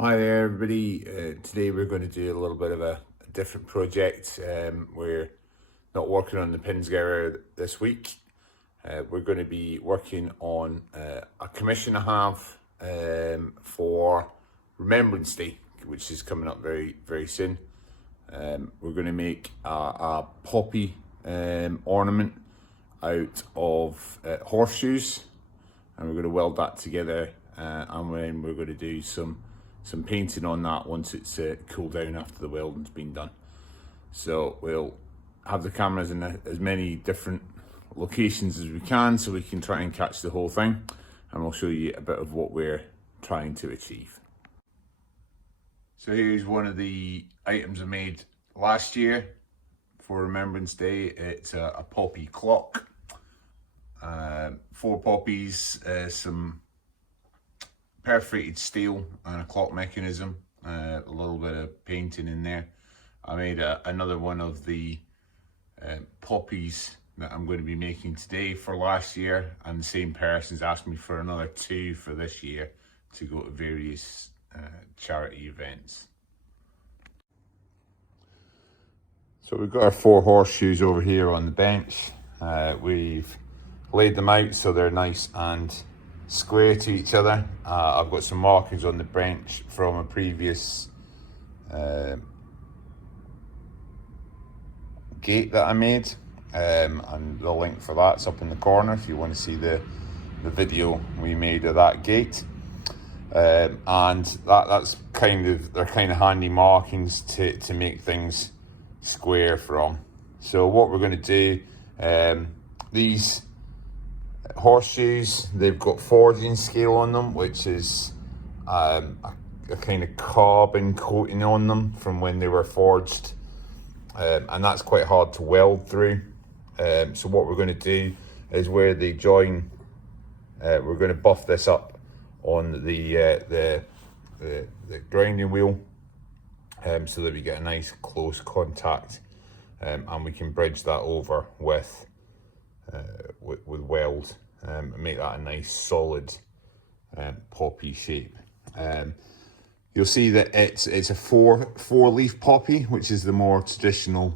Hi there everybody, today we're going to do a little bit of a different project. We're not working on the Pinsgauer this week. We're going to be working on a commission I have for Remembrance Day, which is coming up very soon. We're going to make a poppy ornament out of horseshoes, and we're going to weld that together, and then we're going to do some painting on that once it's cooled down after the welding's been done. So we'll have the cameras in as many different locations as we can so we can try and catch the whole thing, and we'll show you a bit of what we're trying to achieve. So here's one of the items I made last year for Remembrance Day. It's a poppy clock, 4 poppies, some perforated steel and a clock mechanism, a little bit of painting in there. I made another one of the poppies that I'm going to be making today for last year, and the same person's asked me for another 2 for this year to go to various charity events. So we've got our 4 horseshoes over here on the bench. We've laid them out so they're nice and square to each other. I've got some markings on the bench from a previous gate that I made, and the link for that's up in the corner if you want to see the video we made of that gate. And that's they're kind of handy markings to make things square from. So what we're going to do, these horseshoes, they've got forging scale on them, which is a kind of carbon coating on them from when they were forged, and that's quite hard to weld through. So what we're going to do is where they join, we're going to buff this up on the grinding wheel, so that we get a nice close contact, and we can bridge that over with weld, and make that a nice solid poppy shape. You'll see that it's a four leaf poppy, which is the more traditional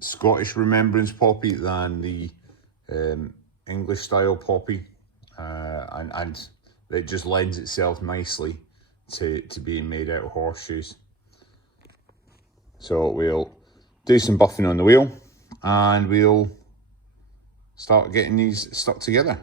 Scottish remembrance poppy than the English style poppy, and it just lends itself nicely to being made out of horseshoes. So we'll do some buffing on the wheel, and we'll start getting these stuck together.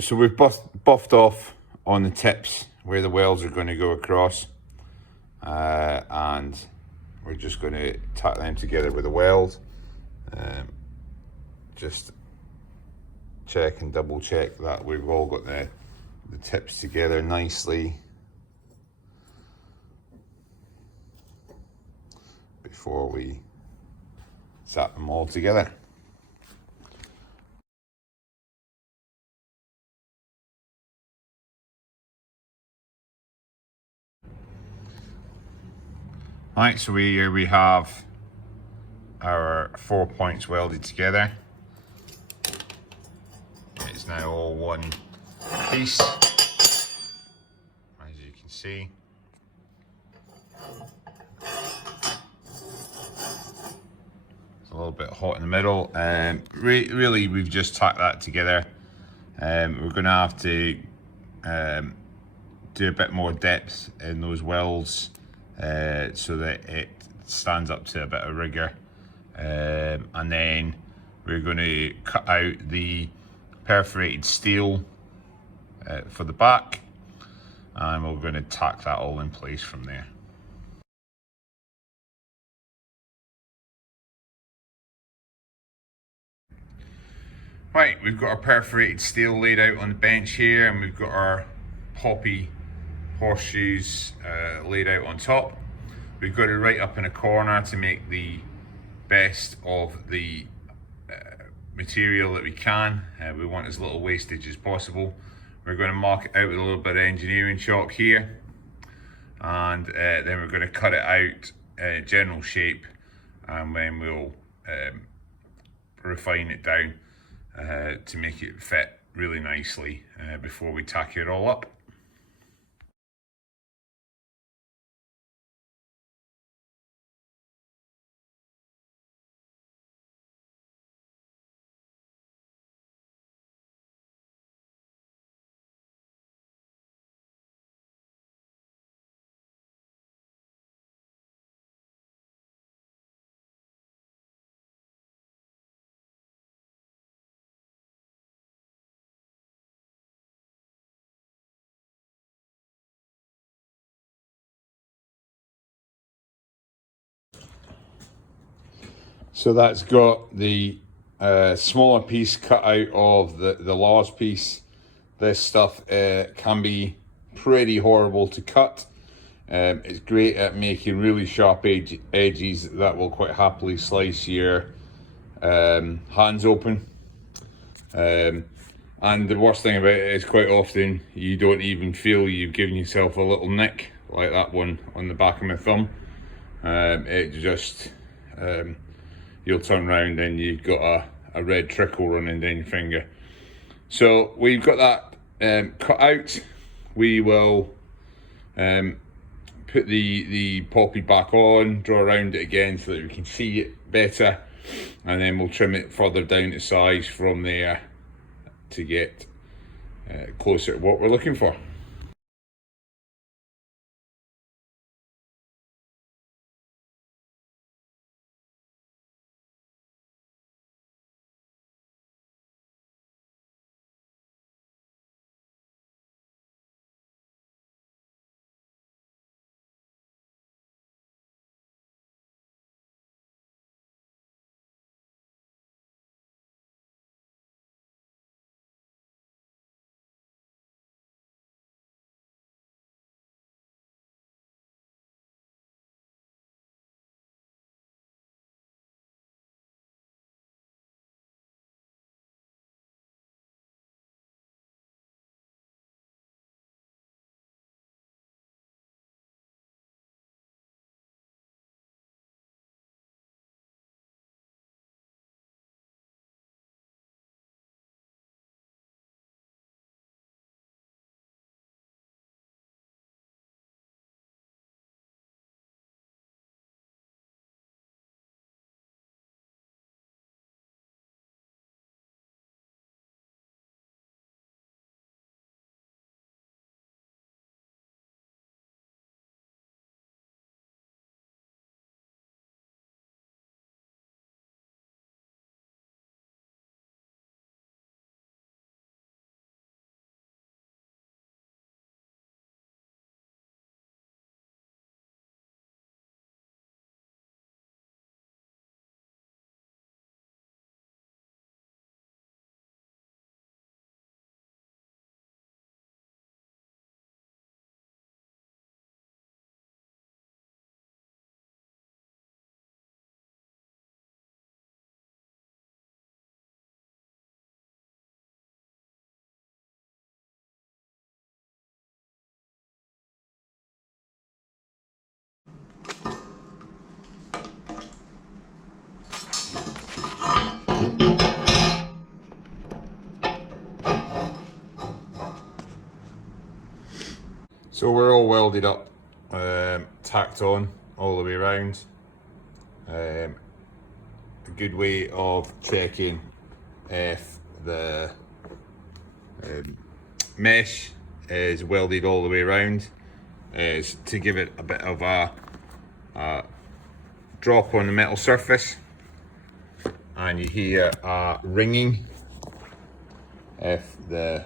So we've buffed off on the tips where the welds are going to go across, and we're just going to tack them together with a weld. Just check and double check that we've all got the tips together nicely before we zap them all together. Right, so here we have our 4 points welded together. It's now all one piece, as you can see. It's a little bit hot in the middle. Really, we've just tacked that together. We're going to have to do a bit more depth in those welds, so that it stands up to a bit of rigor, and then we're going to cut out the perforated steel for the back, and we're going to tack that all in place from there. Right, we've got our perforated steel laid out on the bench here, and we've got our poppy horseshoes laid out on top. We've got it right up in a corner to make the best of the material that we can. We want as little wastage as possible. We're going to mark it out with a little bit of engineering chalk here, and then we're going to cut it out general shape, and then we'll refine it down to make it fit really nicely before we tack it all up. So that's got the smaller piece cut out of the large piece. This stuff can be pretty horrible to cut. It's great at making really sharp edges that will quite happily slice your hands open. And the worst thing about it is quite often you don't even feel you've given yourself a little nick, like that one on the back of my thumb. It just... you'll turn around and you've got a red trickle running down your finger. So we've got that cut out. We will put the poppy back on, draw around it again so that we can see it better, and then we'll trim it further down to size from there to get closer to what we're looking for. So we're all welded up, tacked on all the way around. A good way of checking if the mesh is welded all the way around is to give it a bit of a drop on the metal surface, and you hear a ringing if the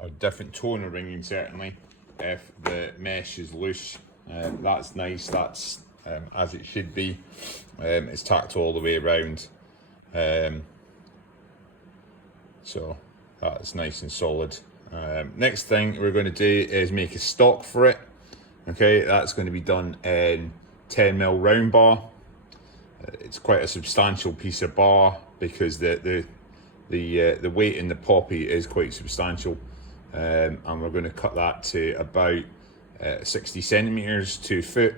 a different tone of ringing certainly if the mesh is loose. That's nice, that's as it should be. It's tacked all the way around. So that's nice and solid. Next thing we're going to do is make a stock for it. Okay, that's going to be done in 10mm round bar. It's quite a substantial piece of bar because the weight in the poppy is quite substantial, and we're going to cut that to about 60 centimeters to a foot,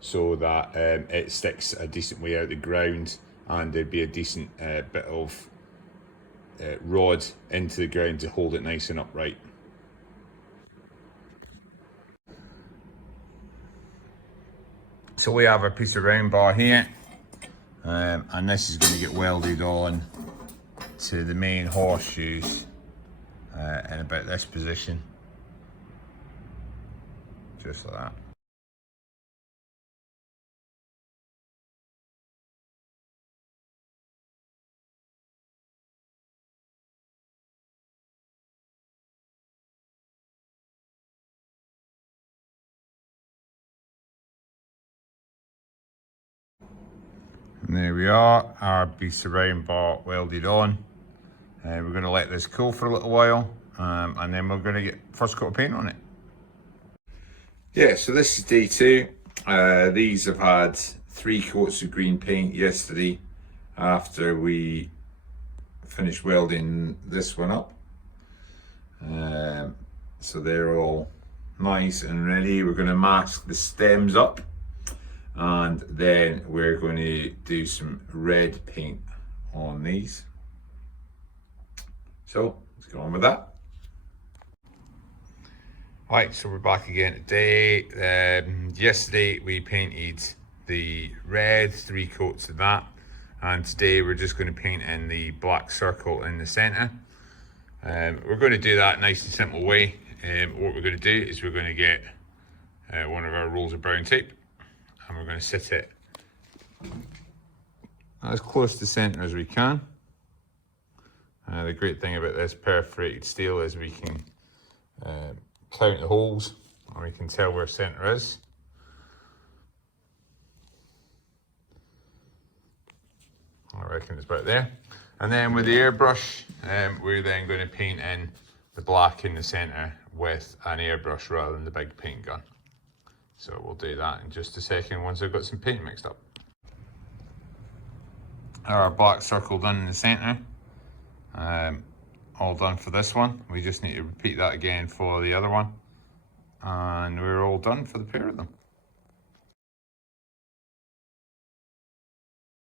so that it sticks a decent way out the ground, and there'd be a decent bit of rod into the ground to hold it nice and upright. So we have a piece of round bar here, and this is going to get welded on to the main horseshoes in about this position, just like that. And there we are, our piece of round bar welded on. We're going to let this cool for a little while, and then we're going to get first coat of paint on it. Yeah, so this is day 2. These have had 3 coats of green paint yesterday after we finished welding this one up. So they're all nice and ready. We're going to mask the stems up, and then we're going to do some red paint on these. So let's go on with that. Right, so we're back again today. Yesterday we painted the red, 3 coats of that, and today we're just going to paint in the black circle in the centre. We're going to do that nice and simple way. What we're going to do is we're going to get one of our rolls of brown tape, and we're going to sit it as close to centre as we can. The great thing about this perforated steel is we can count the holes, and we can tell where centre is. I reckon it's about there. And then with the airbrush, we're then going to paint in the black in the centre with an airbrush rather than the big paint gun. So we'll do that in just a second once I've got some paint mixed up. Our black circle done in the centre. All done for this one. We just need to repeat that again for the other one, and we're all done for the pair of them.